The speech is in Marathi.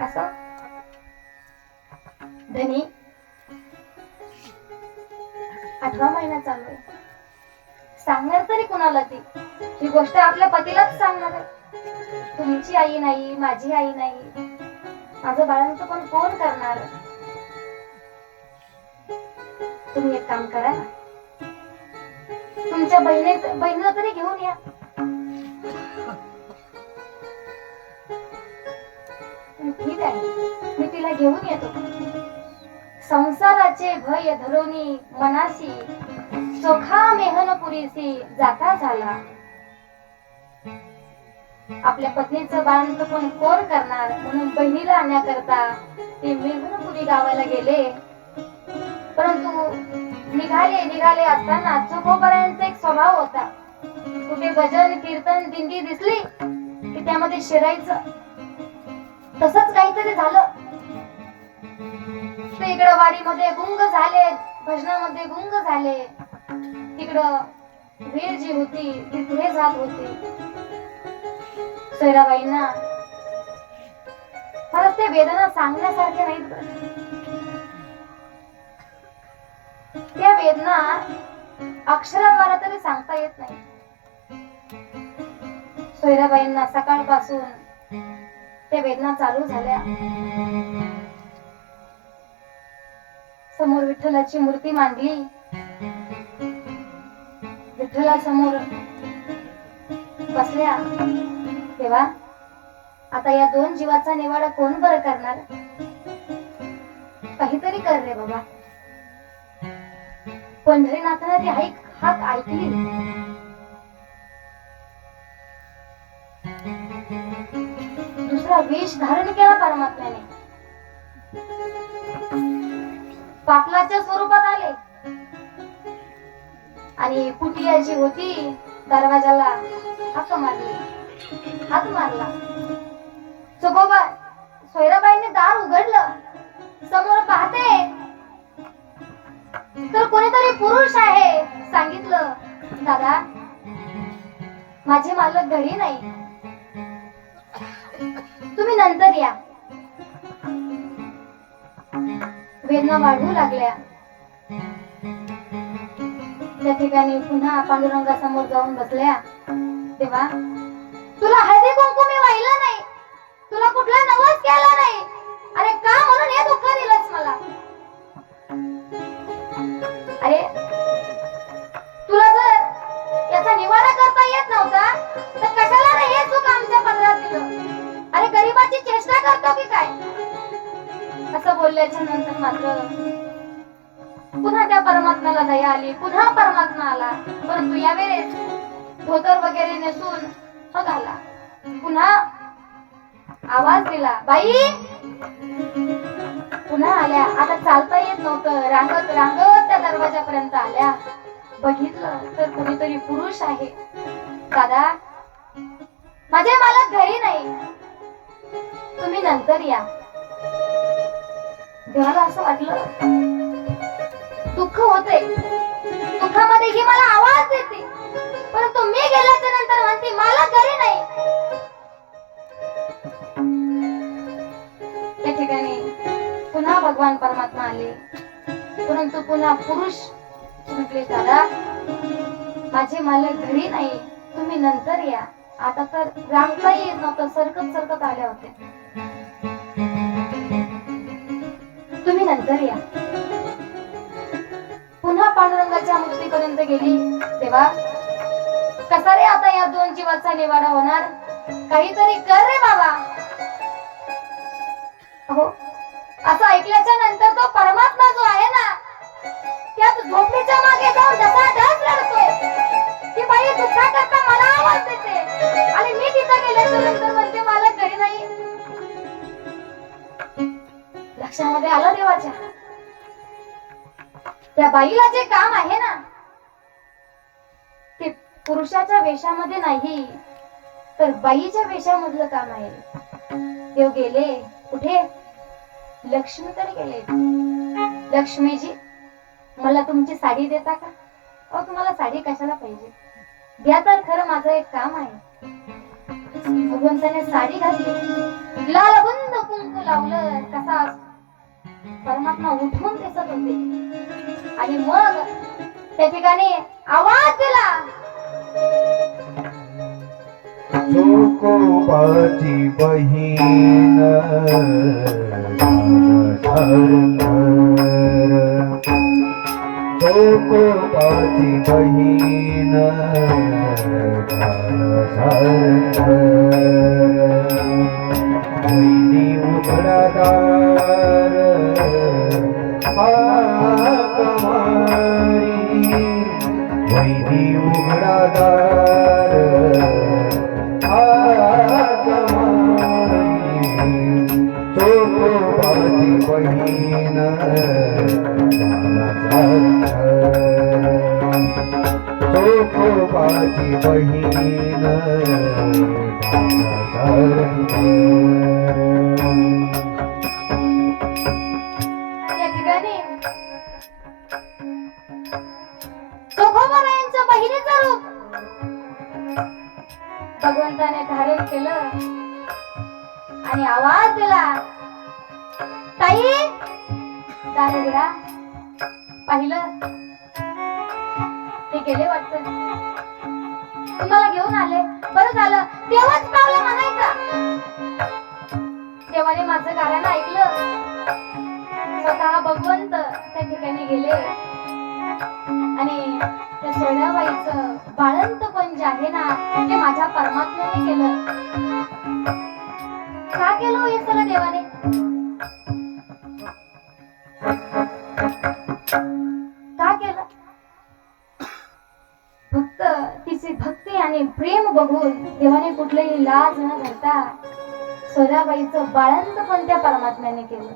असं. धनी. आठवा महिना चालू आहे. सांगणार तरी कुणाला ती? ही गोष्ट आपल्या पतीलाच सांगणार आहे. तुमची आई नाही माझी आई नाही. माझं बाळांचं पण कोण करणार? तुम्ही एक काम करा ना. तुमच्या बहिणी बहिणीला तरी घेऊन या. घेऊन येतो. संसाराचे भय धरोनी मनाशी सुखा मेहनपुरीसी जाता झाला. आपल्या पत्नीचं बांध पण कोण करणार म्हणून बहिणीला आणण्याकरता ते मेहनपुरी गावाला गेले. परंतु निघाले निघाले असताना चुकोबरायांचा एक स्वभाव होता. कुठे भजन कीर्तन दिंडी दिसली की त्यामध्ये शिरायचं. तसंच काहीतरी झालं. ते इकडं वारीमध्ये गुंग झाले. भजनामध्ये गुंग झाले. तिकडं वीर जी होती ती पुढे जात होती. सोयराबाईंना परत ते वेदना सांगण्यासारखे नाहीत त्या वेदना अक्षराद्वारा तरी सांगता येत नाही. सोयराबाईंना सकाळपासून त्या वेदना चालू झाल्या. विठ्ठलाची मूर्ती मांडली. विठ्ठला समोर बसल्या. तेव्हा आता या दोन जीवाचा निवाडा कोण बरं करणार? काहीतरी कर रे बाबा. पंढरीनाथाने ती ऐक हाक ऐकली. दुसरा वेश धारण केला परमात्म्याने. पाटलाच्या स्वरूपात आले. आणि कुटिया जी होती? दरवाजाला हाक मारली. हात मारला. चुकोबा सोयराबाईने दार उघडलं. समोर पाहते. तर कोणीतरी पुरुष आहे सांगितलं. दादा माझे मालक घरी नाही. तुम्ही नंतर या. वेदना वाढू लागल्या. त्या ठिकाणी पुन्हा पांडुरंगासमोर जाऊन बसल्या. तेव्हा तुला हळदी कुंकू मी वाहिलं नाही. तुला कुठला नवस केला नाही. अरे का म्हणून हे दुःख दिलंच मला? पुन्हा त्या परमात्म्याला दया आली पुन्हा परमात्मा आला. परंतु यावेळेस धोतर वगैरे नेसून मग आला पुन्हा आवाज दिला बाई! पुन्हा आल्या. आता चालता येत नव्हतं. रांगत रांगत त्या दरवाजापर्यंत आल्या. बघितलं तर कुणीतरी पुरुष आहे. दादा माझे मालक घरी नाही. तुम्ही नंतर या. देवाला असं वाटलं? दुःख होते दुःखामध्ये ही मला आवाज देते. परंतु मी गेल्याच्यानंतर म्हणते मला घरी नाही. त्या ठिकाणी पुन्हा भगवान परमात्मा आले. परंतु पुन्हा पुरुष म्हटले दादा माझे मालक घरी नाही. तुम्ही नंतर या. आता तर रांगताही येत नव्हतं सरकत सरकत आल्या होत्या. तुम्ही नंतर या. पर्यंत गेली. तेव्हा कसा रे आता या दोन जीवाचा निवाडा होणार? काहीतरी कर रे बाबा. हो असं ऐकल्याच्या नंतर तो परमात्मा जो आहे ना त्यात झोपडीच्या मागे जाऊन जसा ढस रडतोय. की बाई दुःखा करता मला आवाज देते. आणि मी तिथं गेल्याच्यानंतर म्हणते मला घरी नाही. लक्षामध्ये आलं देवाच्या? त्या बाईला जे काम आहे ना पुरुषाच्या वेशामध्ये नाही तर बाईच्या वेशामधलं काम आहे. देव गेले कुठे? लक्ष्मीकडे गेले. लक्ष्मीजी मला तुमची साडी देता का? अहो तुम्हाला साडी कशाला पाहिजे? द्या तर खरं माझं एक काम आहे. भगवंताने साडी घातली. लाल परमात्मा उठून दिसत होते. आणि मग त्या ठिकाणी आवाज दिला. चोकोबाची बहीण चोकोबाची बहीण बहिणी उघडा चोकोबाची बहीण या ठिकाणी. तुकोबाबाईंचं बहिणीचं रूप. भगवंताने धारण केलं. आणि आवाज दिला. ताई? दार पाहिलं? ते गेले वाटत. तुम्हाला घेऊन आले. बरं झालं. तेव्हाच पावलं म्हणायचा. देवाने माझं गाणं ऐकलं. स्वतः भगवंत त्या ठिकाणी गेले. आणि त्या सोन्याबाईचं बाळंतपण जे आहे ना ते माझ्या परमात्म्याने केलं. आणि प्रेम बघून देवाने कुठलीही लाज न धरता बाळंत पण त्या परमात्म्याने केलं.